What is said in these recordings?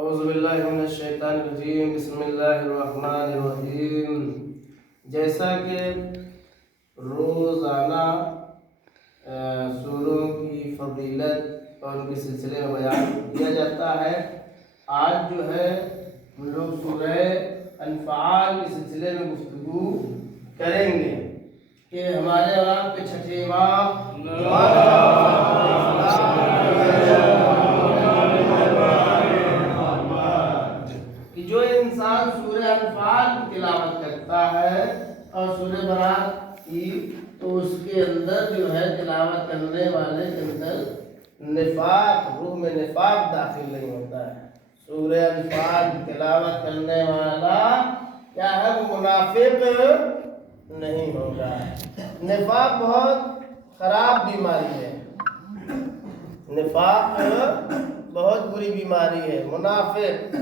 اعوذ باللہ من الشیطان الرجیم، بسم اللہ الرحمن الرحیم۔ جیسا کہ روزانہ سوروں کی فضیلت اور ان کے سلسلے میں بیان کیا جاتا ہے، آج جو ہے ہم لوگ سورہ انفال کے سلسلے میں گفتگو کریں گے کہ ہمارے اور آپ کے چھٹے امام کہ جو انسان سورہ انفال کی تلاوت کرتا ہے اور سورہ برات کی، تو اس کے اندر جو ہے تلاوت کرنے والے کے اندر نفاق، روح میں نفاق داخل نہیں ہوتا ہے۔ سورہ انفال کی تلاوت کرنے والا کیا ہے، وہ منافق نہیں ہوگا۔ نفاق بہت خراب بیماری ہے، نفاق بہت بری بیماری ہے۔ منافق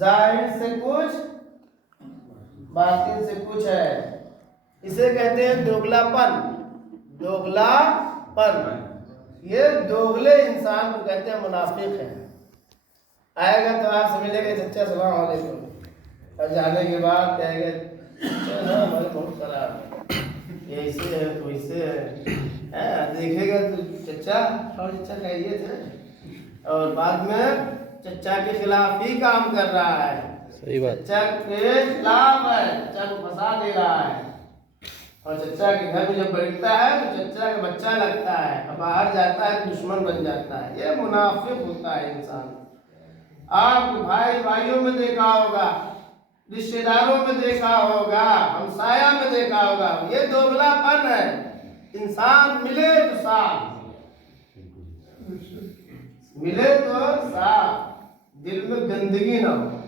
ظاہر سے کچھ، باطن سے کچھ ہے، اسے کہتے ہیں دوگلا پن۔ دوگلا پن، یہ دوگلے انسان کو کہتے ہیں منافق ہے۔ آئے گا تو آپ سمجھے گا چچا السلام علیکم، اور جانے کے بعد کہے گا چچا ہمارے بہت خراب ہے، یہ ایسے ہے تو ایسے ہے، دیکھے گا تو چچا اور چچا خیریت ہے، اور بعد میں چچا کے خلاف ہی کام کر رہا ہے، صحیح بات، چچا کے خلاف ہے، چچا کو پھنسا دے رہا ہے، اور چچا کے گھر میں جب بیٹھتا ہے تو چچا کا بچہ لگتا ہے، اور باہر جاتا ہے تو دشمن بن جاتا ہے۔ یہ منافق ہوتا ہے انسان۔ آپ بھائی بھائیوں میں دیکھا ہوگا، رشتہ داروں میں دیکھا ہوگا، ہمسایہ میں دیکھا ہوگا، یہ دوگلا پن ہے۔ انسان ملے تو صاف، ملے تو صاف، دل میں گندگی نہ ہو،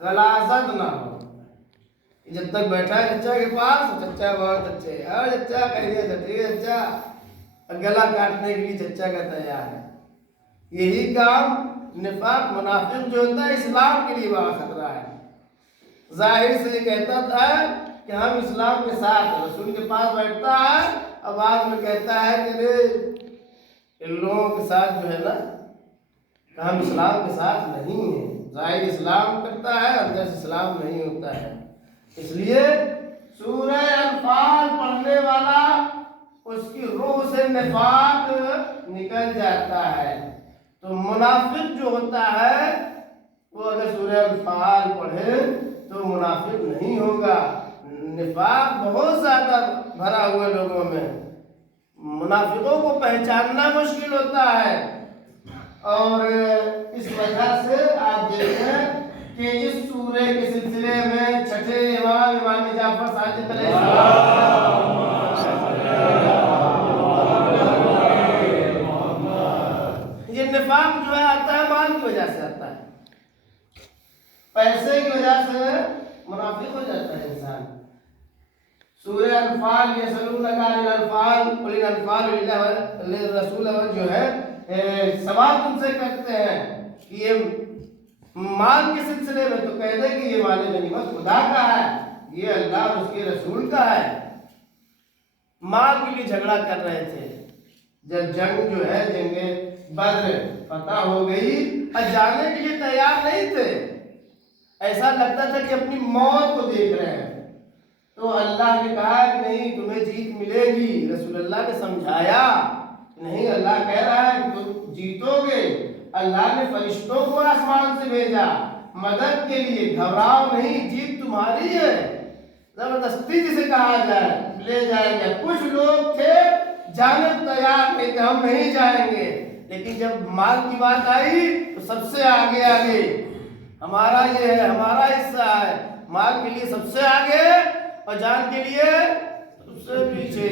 غلاظت نہ ہو۔ جب تک بیٹھا ہے چچا کے پاس، چچا بہت اچھے، اور چچا خیریت ہے، ٹھیک ہے چچا، اور گلا کاٹنے کے لیے چچا کا تیار ہے۔ یہی کام نفاق، منافق جو ہوتا ہے اسلام کے لیے بڑا خطرہ ہے۔ ظاہر سے یہ کہتا تھا کہ ہم اسلام کے ساتھ ہیں، رسول کے پاس بیٹھتا ہے اور بعد میں کہتا ہے کہ ان لوگوں کے ساتھ جو ہے نا کہ ہم اسلام کے ساتھ نہیں ہیں۔ ظاہر اسلام کرتا ہے، اندر سے اسلام نہیں ہوتا ہے۔ اس لیے سورہ انفال پڑھنے والا، اس کی روح سے نفاق نکل جاتا ہے۔ تو منافق جو ہوتا ہے وہ اگر سورہ انفال پڑھے تو منافق نہیں ہوگا۔ نفاق بہت زیادہ بھرا ہوا لوگوں میں، منافقوں کو پہچاننا مشکل ہوتا ہے، اور اس وجہ سے آپ دیکھیں کہ اس سورے کے سلسلے میں چھٹے امام جعفر صادق علیہ السلام، یہ نفاق جو ہے آتا ہے مال کی وجہ سے آتا ہے، پیسے کی وجہ سے منافق ہو جاتا ہے انسان۔ سورہ انفال یسألونک عن الانفال قل الانفال للہ للرسول، جو ہے سوال تم سے کرتے ہیں کہ یہ مال کے سلسلے میں، تو کہہ دے کہ یہ مال غنیمت خدا کا ہے، یہ اللہ اور اس کے رسول کا ہے۔ مال کے لیے جھگڑا کر رہے تھے، جب جنگ جو ہے جنگ بدر فتح ہو گئی، اور جانے کے لیے تیار نہیں تھے، ایسا لگتا تھا کہ اپنی موت کو دیکھ رہے ہیں، تو اللہ نے کہا کہ نہیں تمہیں جیت ملے گی۔ رسول اللہ نے سمجھایا نہیں، اللہ کہہ رہا ہے کہ تم جیتو گے، اللہ نے فرشتوں کو آسمان سے بھیجا مدد کے لیے، گھبراؤ نہیں، جیت تمہاری ہے۔ زبردستی جسے کہا جائے لے جائیں گے۔ کچھ لوگ تھے جانے تیار نہیں تھے، ہم نہیں جائیں گے، لیکن جب مال کی بات آئی تو سب سے آگے آگے، ہمارا یہ ہے، ہمارا حصہ ہے، مال کے لیے سب سے آگے اور جان کے لیے سب سے پیچھے۔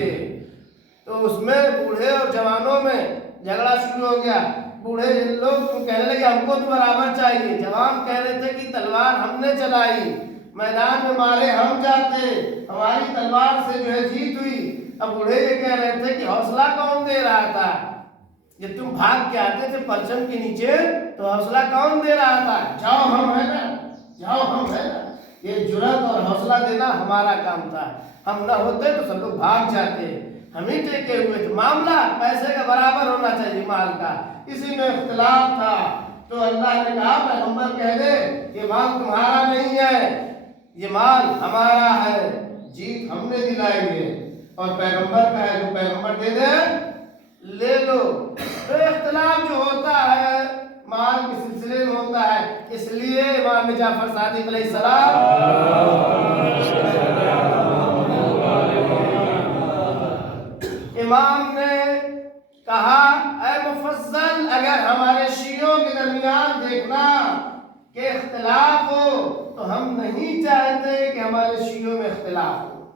تو اس میں بوڑھے اور جوانوں میں جھگڑا شروع ہو گیا۔ بوڑھے لوگ کہنے لگے ہم کو تو برابر چاہیے، جوان کہہ رہے تھے کہ تلوار ہم نے چلائی، میدان میں مارے ہم جاتے، ہماری تلوار سے جو ہے جیت ہوئی۔ اب بوڑھے یہ کہہ رہے تھے کہ حوصلہ کون دے رہا تھا، جب تم بھاگ کے آتے تھے پرچم کے نیچے تو حوصلہ کون دے رہا تھا؟ جاؤ ہم ہے نا، جاؤ ہم ہے نا۔ یہ جرأت اور حوصلہ دینا ہمارا کام تھا، ہم نہ ہوتے تو سب لوگ بھاگ جاتے، ہم ہی ٹیکے ہوئے تھے۔ معاملہ پیسے کا برابر ہونا چاہیے، مال کا، اسی میں اختلاف تھا۔ تو اللہ نے کہا پیغمبر کہہ دے یہ مال تمہارا نہیں ہے، یہ مال ہمارا ہے، جیت ہم نے دلائی ہے، اور پیغمبر کا ہے، جو پیغمبر دے دے لے لو۔ تو اختلاف جو ہوتا ہے مال کے سلسلے میں ہوتا ہے، اس لیے امام جعفر صادق علیہ السلام امام نے کہا اے مفضل، اگر ہمارے شیعوں کے درمیان دیکھنا کہ اختلاف ہو تو ہم نہیں چاہتے کہ ہمارے شیعوں میں اختلاف ہو،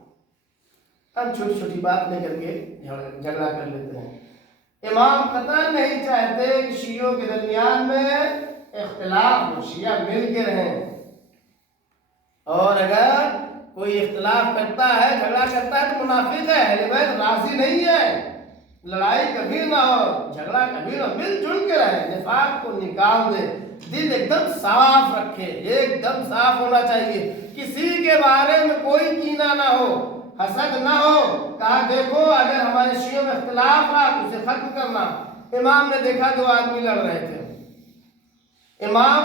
ہم چھوٹی چھوٹی بات لے کر کے جھگڑا کر لیتے ہیں۔ امام قطعاً نہیں چاہتے کہ شیعوں کے درمیان میں اختلاف ہو، شیعہ مل کے رہیں، اور اگر کوئی اختلاف کرتا ہے، جھگڑا کرتا ہے تو منافق ہے، اہل بیت راضی نہیں ہے، لڑائی کبھی نہ ہو، جھگڑا کبھی نہ ہو، مل جل کے رہے، نفاق کو نکال دے، دل ایک دم صاف رکھے، ایک دم صاف ہونا چاہیے، کسی کے بارے میں کوئی کینہ نہ ہو، حسد نہ ہو۔ کہا دیکھو اگر ہمارے شیعوں میں اختلاف رہا تو اسے ختم کرنا۔ امام نے دیکھا دو آدمی لڑ رہے تھے، امام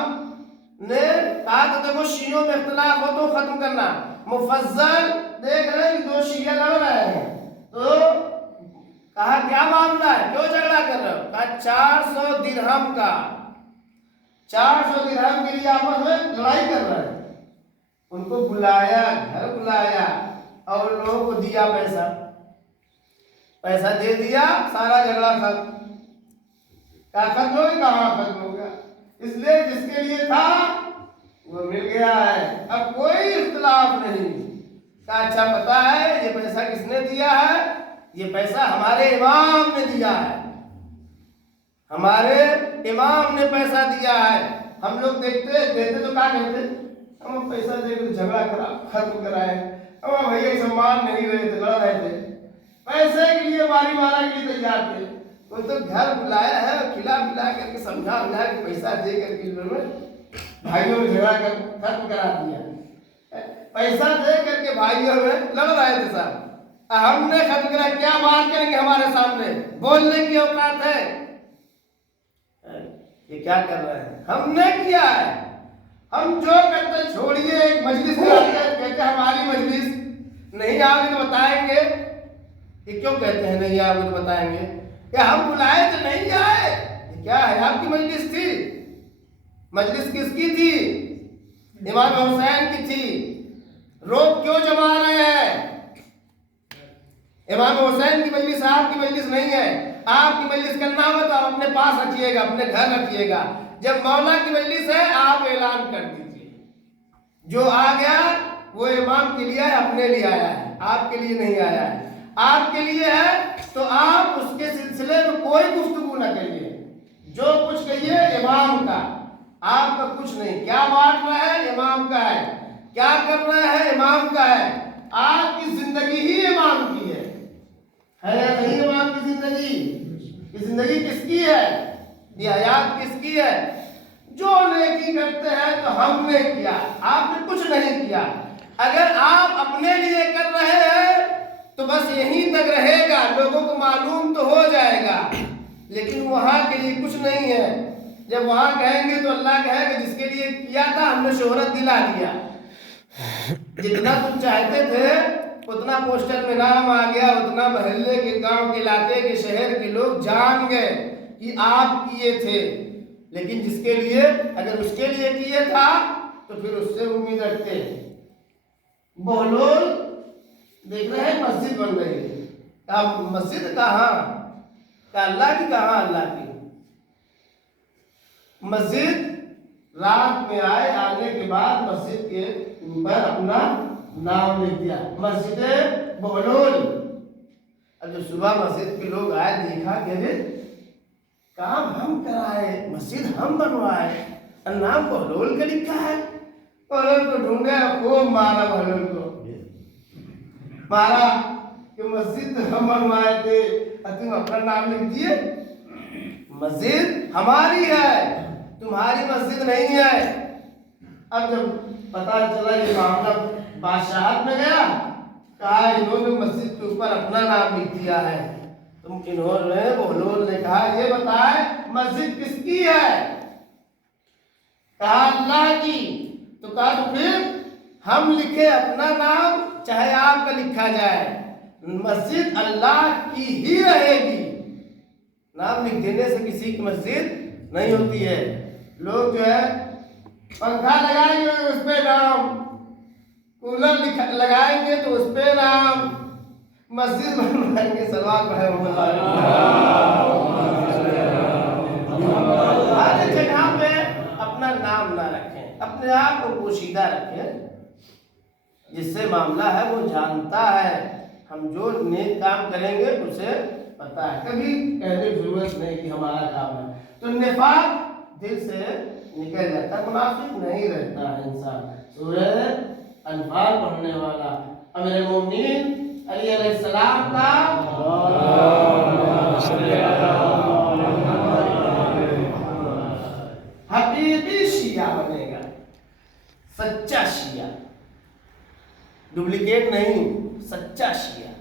نے کہا تو دیکھو شیعوں میں اختلاف ہو تو ختم کرنا۔ مفضل دیکھ رہے ہیں کہ دو شیعہ لڑ رہے ہیں، تو کہا کیا معاملہ ہے، کیوں جھگڑا کر رہے ہو؟ کہا 400 درہم کا، 400 درہم کے لیے آپس میں لڑائی کر رہے ہیں۔ ان کو بلایا، گھر بلایا اور لوگوں کو دیا پیسہ، پیسہ دے دیا، سارا جھگڑا ختم۔ کہا ختم ہو گیا؟ کہاں ختم ہوگا، اس لیے جس کے لیے تھا وہ مل گیا ہے، اب کوئی اختلاف نہیں۔ کہا اچھا پتا ہے یہ پیسہ کس نے دیا ہے؟ یہ پیسہ ہمارے امام نے دیا ہے، ہمارے امام نے پیسہ دیا ہے۔ ہم لوگ دیتے تو کیا کہتے، ہم پیسہ دے کر جھگڑا کرا ختم کرائے، ہم بھائی سامان نہیں رہے تھے، لڑ رہے تھے، پیسے کے لیے ماری مارا کے لیے تیار تھے۔ کوئی تو گھر بلایا ہے اور کھلا پلا کر کے سمجھا بلا کے پیسہ دے کر کے بھائیوں میں جھگڑا کر ختم کرا دیا، پیسہ دے کر کے بھائیوں میں لڑ رہے تھے صاحب، ہم نے ختم کرا، کیا بات کریں گے ہمارے سامنے، بولنے کی اوقات ہے؟ یہ کیا کر رہے ہیں؟ ہم نے کیا ہے، ہم جو کرتے چھوڑیے، ایک مجلس کہتے ہماری مجلس نہیں آؤ گے تو بتائیں گے، یہ کیوں کہتے ہیں نہیں آؤ گے تو بتائیں گے؟ یا ہم بلائے تو نہیں آئے، یہ کیا ہے؟ آپ کی مجلس تھی، مجلس کس کی تھی؟ امام حسین کی تھی، روب کیوں جما رہے ہیں؟ امام حسین کی مجلس آپ کی مجلس نہیں ہے، آپ کی مجلس کرنا ہو تو آپ اپنے پاس رکھیے گا، اپنے گھر رکھیے گا، جب مولا کی مجلس ہے آپ اعلان کر دیجیے، جو آ گیا وہ امام کے لیے ہے، اپنے لیے آیا ہے، آپ کے لیے نہیں آیا ہے، آپ کے لیے ہے تو آپ اس کے سلسلے میں کوئی گفتگو نہ کریے، جو کچھ کہیے امام کا، آپ کا کچھ نہیں، کیا بانٹ رہا ہے امام کا ہے، کیا کر رہا ہے امام کا ہے، آپ کی زندگی ہی امام کی ہے یا نہیں؟ امام کی زندگی، یہ زندگی کس کی ہے، یہ حیات کس کی ہے؟ جو نیکی کرتے ہیں تو ہم نے کیا، آپ نے کچھ نہیں کیا، اگر آپ اپنے لیے کر رہے ہیں تو بس یہیں تک رہے گا، لوگوں کو معلوم تو ہو جائے گا، لیکن وہاں کے لیے کچھ نہیں ہے، جب وہاں کہیں گے تو اللہ کہے گا جس کے لیے کیا تھا ہم نے شہرت دلا دیا، جتنا تم چاہتے تھے اتنا پوسٹر میں نام آ گیا، اتنا محلے کے، گاؤں کے، علاقے کے، شہر کے لوگ جان گئے کہ آپ کیے تھے، لیکن جس کے لیے، اگر اس کے لیے کیے تھا تو پھر اس سے امید رکھتے۔ بہلول دیکھ رہے ہیں مسجد بن رہی ہے، کہا مسجد کہاں؟ کہا اللہ کی، کہاں اللہ کی مسجد؟ رات میں آئے، آنے کے بعد مسجد کے اوپر اپنا نام لکھ دیا، مسجد بہلول۔ اب جب صبح مسجد کے لوگ آئے دیکھا کہ کام ہم کرائے، مسجد ہم بنوائے، نام بہلول کا لکھا ہے، بہلول کو ڈھونڈے، خوب مارا، بہلول کو مارا کہ مسجد ہم بنوائے تھے اور تم اپنا نام لکھ دیے، مسجد ہماری ہے، تمہاری مسجد نہیں ہے۔ اب جب پتا چلا یہ معاملہ بادشاہت میں گیا، کہا انہوں نے مسجد کے اوپر اپنا نام لکھ دیا ہے، تم انہوں نے، بہلول نے کہا یہ بتائے مسجد کس کی ہے؟ کہا اللہ کی، تو کہا تو پھر ہم لکھے اپنا نام چاہے آپ کا لکھا جائے، مسجد اللہ کی ہی رہے گی۔ نام لکھ دینے سے کسی کی مسجد نہیں ہوتی ہے۔ لوگ جو ہے پنکھا لگائیں گے اس پہ نام، کولر لگائیں گے تو اس پہ نام، مسجد بنوائیں گے صلوات پڑھے ہر جگہ پہ اپنا نام نہ رکھیں، اپنے آپ کو پوشیدہ رکھیں۔ جس سے معاملہ ہے وہ جانتا ہے، ہم جو نیک کام کریں گے اسے پتا ہے، کبھی کہنے کی ضرورت نہیں کہ ہمارا کام ہے۔ تو نفاق دل سے نکل جاتا ہے، منافق نہیں رہتا ہے انسان۔ سورہ انفال پڑھنے والا امیر المومنین علی علیہ السلام کا حقیقی شیعہ بنے گا، سچا شیعہ، ڈپلیکیٹ نہیں، سچا شیعہ۔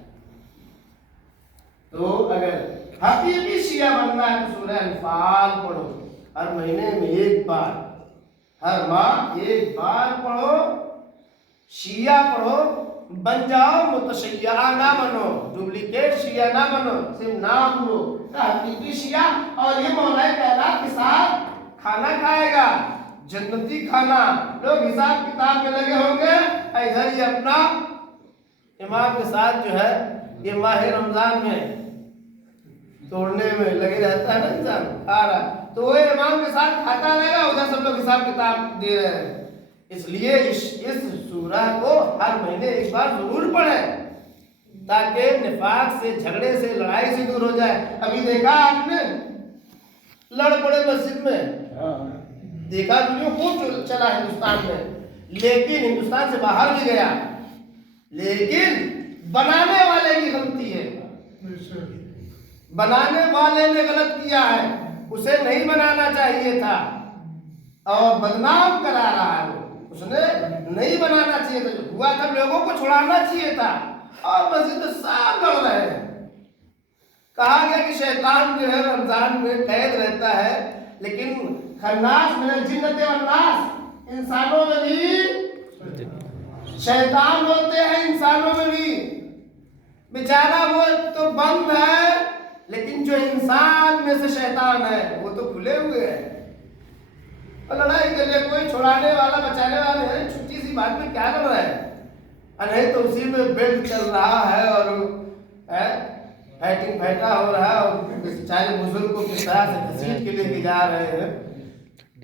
تو اگر حقیقی شیعہ بننا ہے تو سورہ انفال پڑھو، ہر مہینے میں ایک بار، ہر ماہ ایک بار پڑھو، شیعہ پڑھو، بن جاؤ، متشیعہ نہ بنو، ڈپلیکیٹ شیعہ نہ بنو، صرف نام لو حقیقی شیعہ۔ اور یہ مولا کائنات کے ساتھ کھانا کھائے گا، جنتی کھانا۔ لوگ حساب کتاب میں لگے ہوں گے، ادھر یہ اپنا امام کے ساتھ جو ہے یہ ماہ رمضان میں توڑنے میں لگے رہتا ہے نا انسان، کھا رہا تو وہ امام کے ساتھ کھاتا رہے گا، ادھر سب لوگ حساب کتاب دے رہے ہیں۔ اس لیے اس سورہ کو ہر مہینے ایک بار ضرور پڑھیں تاکہ نفاق سے، جھگڑے سے، لڑائی سے دور ہو جائے۔ ابھی دیکھا آپ نے لڑ پڑے مسجد میں، دیکھا ویڈیو خوب چلا ہندوستان میں، لیکن ہندوستان سے باہر بھی گیا، لیکن بنانے والے کی غلطی ہے، بنانے والے نے غلط کیا ہے، اسے نہیں بنانا چاہیے تھا اور بدنام کرا رہا ہے، اس نے نہیں بنانا چاہیے تھا، ہوا تھا لوگوں کو چھڑانا چاہیے تھا، اور مسجد میں سب لڑ رہے ہیں۔ کہا گیا کہ شیطان جو ہے رمضان میں قید رہتا ہے، لیکن خناس من الجنت والناس، انسانوں میں بھی شیطان ہوتے ہیں، انسانوں میں بھی۔ بیچارہ وہ تو بند ہے، لیکن جو انسان میں سے شیطان ہے وہ تو کھلے ہوئے ہیں، اور لڑائی کے لیے کوئی چھڑانے والا بچانے والا ہے، چھوٹی سی بات میں کیا کر رہا ہے، نہیں تو اسی میں بیلٹ چل رہا ہے اور فائٹنگ پھیٹا ہو رہا ہے، اور بیچارے بزرگ کو کس طرح سے گھسیٹ کے لے کے جا رہے ہیں،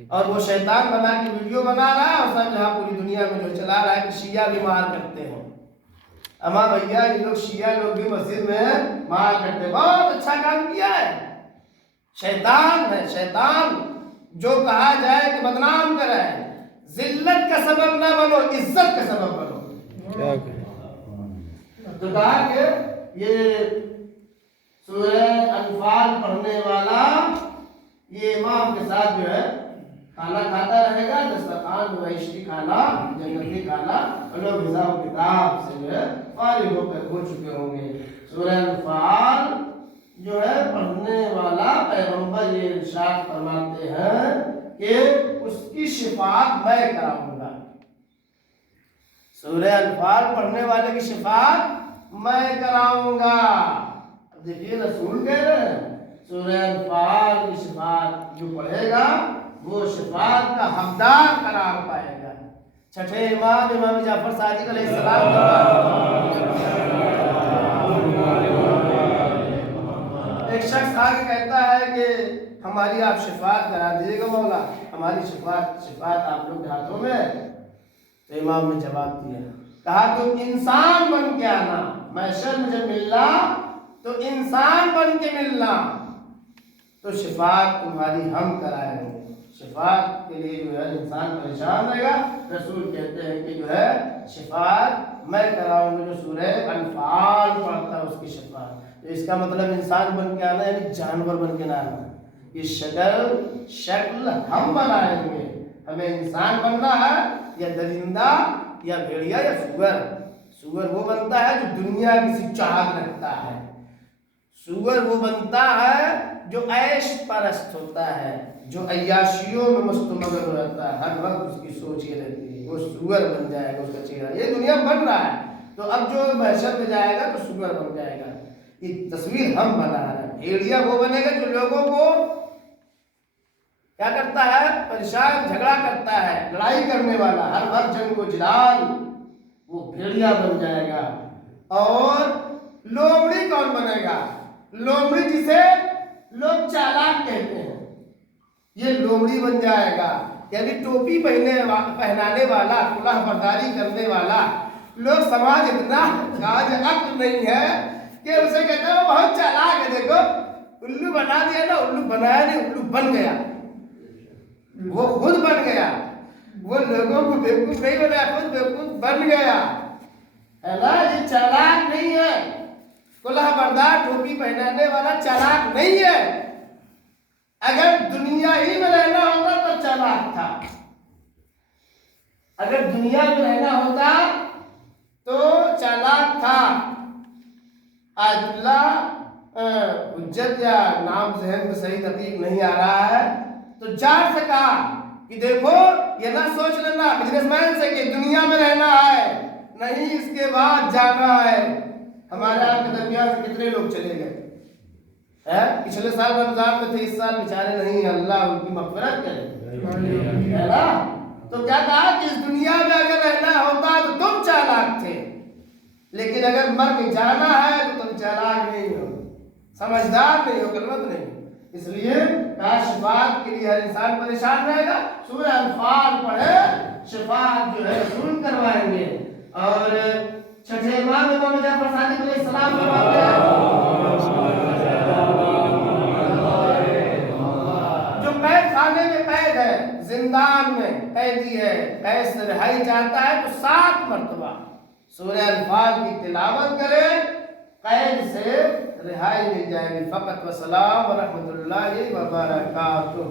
اور وہ شیطان بنا کے ویڈیو بنا رہا ہے، اور سب جہاں پوری دنیا میں جو چلا رہا ہے کہ شیعہ بھی مار کرتے ہیں۔ اما بھیا یہ لوگ شیعہ لوگ بھی مسجد میں مار کرتے ہیں، بہت اچھا کام کیا ہے، شیطان ہے، شیطان جو کہا جائے کہ بدنام کرے، ذلت کا سبب نہ بنو، عزت کا سبب بنو۔ تو کہا کہ یہ سورہ انفال پڑھنے والا یہ امام کے ساتھ جو ہے کھانا کھاتا رہے گا، دسترخوان بہشتی کھانا، جنتی کھانا، اور لوگ حساب کتاب سے جو ہے فارغ ہو چکے ہوں گے۔ سورہ انفال جو ہے پڑھنے والا پیغمبر یہ ارشاد فرماتے ہیں کہ اس کی شفاعت میں کراؤں گا، سورہ انفال پڑھنے والے کی شفاعت میں کراؤں گا۔ اب دیکھیے رسول کہہ رہے ہیں سورہ انفال کی شفاعت جو پڑھے گا وہ شفاعت کا حقدار قرار پائے گا۔ چھٹے امام امام جعفر صادق علیہ السلام ایک شخص آگے کہتا ہے کہ ہماری آپ شفاعت کرا دیجیے گا مولا، ہماری شفاعت آپ لوگ کے ہاتھوں میں۔ تو امام نے جواب دیا، کہا تم انسان بن کے آنا، محشر میں جب ملنا تو انسان بن کے ملنا، تو شفاعت تمہاری ہم کرائیں گے۔ شفاعت کے لیے جو ہے انسان پریشان رہے گا، رسول کہتے ہیں کہ جو ہے شفاعت میں کراؤں گا، جو سورہ انفال پڑھتا ہے اس کی شفاعت۔ تو اس کا مطلب انسان بن کے آنا یعنی جانور بن کے نہ آنا، یہ شکل ہم بنائیں گے، ہمیں انسان بننا ہے یا درندہ یا بھیڑیا یا سور۔ سور وہ بنتا ہے جو دنیا کی سی چاہت رکھتا ہے، سور وہ بنتا ہے جو عیش پرست ہوتا ہے، جو عیاشیوں میں مستمر رہتا ہے، ہر وقت اس کی سوچ یہ رہتی ہے وہ سور بن جائے گا، اس کا چہرہ یہ دنیا میں بن رہا ہے، تو اب جو محشر میں جائے گا تو سور بن جائے گا۔ یہ تصویر ہم بنا رہے ہیں۔ بھیڑیا وہ بنے گا جو لوگوں کو کیا کرتا ہے، پریشان، جھگڑا کرتا ہے، لڑائی کرنے والا، ہر وقت جنگ و جدال، وہ بھیڑیا بن جائے گا۔ اور لومڑی کون بنے گا؟ لومڑی جسے لوگ چالاک کہتے ہیں، یہ لومڑی بن جائے گا، یعنی ٹوپی پہنانے والا، کلہ برداری کرنے والا۔ لوگ سماج اتنا آج عقل نہیں ہے کہ اسے کہتے ہیں وہ بہت چالاک ہے، دیکھو الو بنا دیا نا، الو بنایا نہیں، الو بن گیا، وہ خود بن گیا، وہ لوگوں کو بیوقوف نہیں بنایا، خود بیوقوف بن گیا ہے نا۔ یہ چالاک نہیں ہے، کلہ بردار ٹوپی پہنانے والا چالاک نہیں ہے۔ اگر دنیا ہی میں رہنا ہوتا تو چالاک تھا، اگر دنیا میں رہنا ہوتا تو چالاک تھا۔ آیت اللہ حجت یا نام ذہن میں صحیح تحقیق نہیں آ رہا ہے، تو جار سے کہا کہ دیکھو یہ نہ سوچ لینا بزنس مین سے کہ دنیا میں رہنا ہے، نہیں اس کے بعد جانا ہے۔ ہمارے آپ کے درمیان سے کتنے لوگ چلے گئے؟ پچھلے سال رمضان میں تھے، اس سال بیچارے نہیں، اللہ ان کی مغفرت کرے، ہے نا۔ تو کیا کہا کہ اس دنیا میں اگر رہنا ہوتا تو تم چالاک تھے، لیکن اگر مر کے جانا ہے تو تم چالاک نہیں ہو، سمجھدار نہیں ہو، غلط نہیں ہو۔ اس لیے شفاعت کے لیے ہر انسان پریشان رہے گا۔ سورہ انفال پڑھے، شفاعت جو ہے رسول کروائیں گے۔ اور چھٹے امام جعفر صادق علیہ السلام فرماتے ہیں جو قید خانے میں قید ہے، زندان میں قیدی ہے، قید سے رہائی چاہتا ہے تو 7 مرتبہ سورہ انفال کی تلاوت کرے، قید سے رہائی مل جائے گی۔ فقط و سلام ورحمۃ اللہ وبرکاتہ۔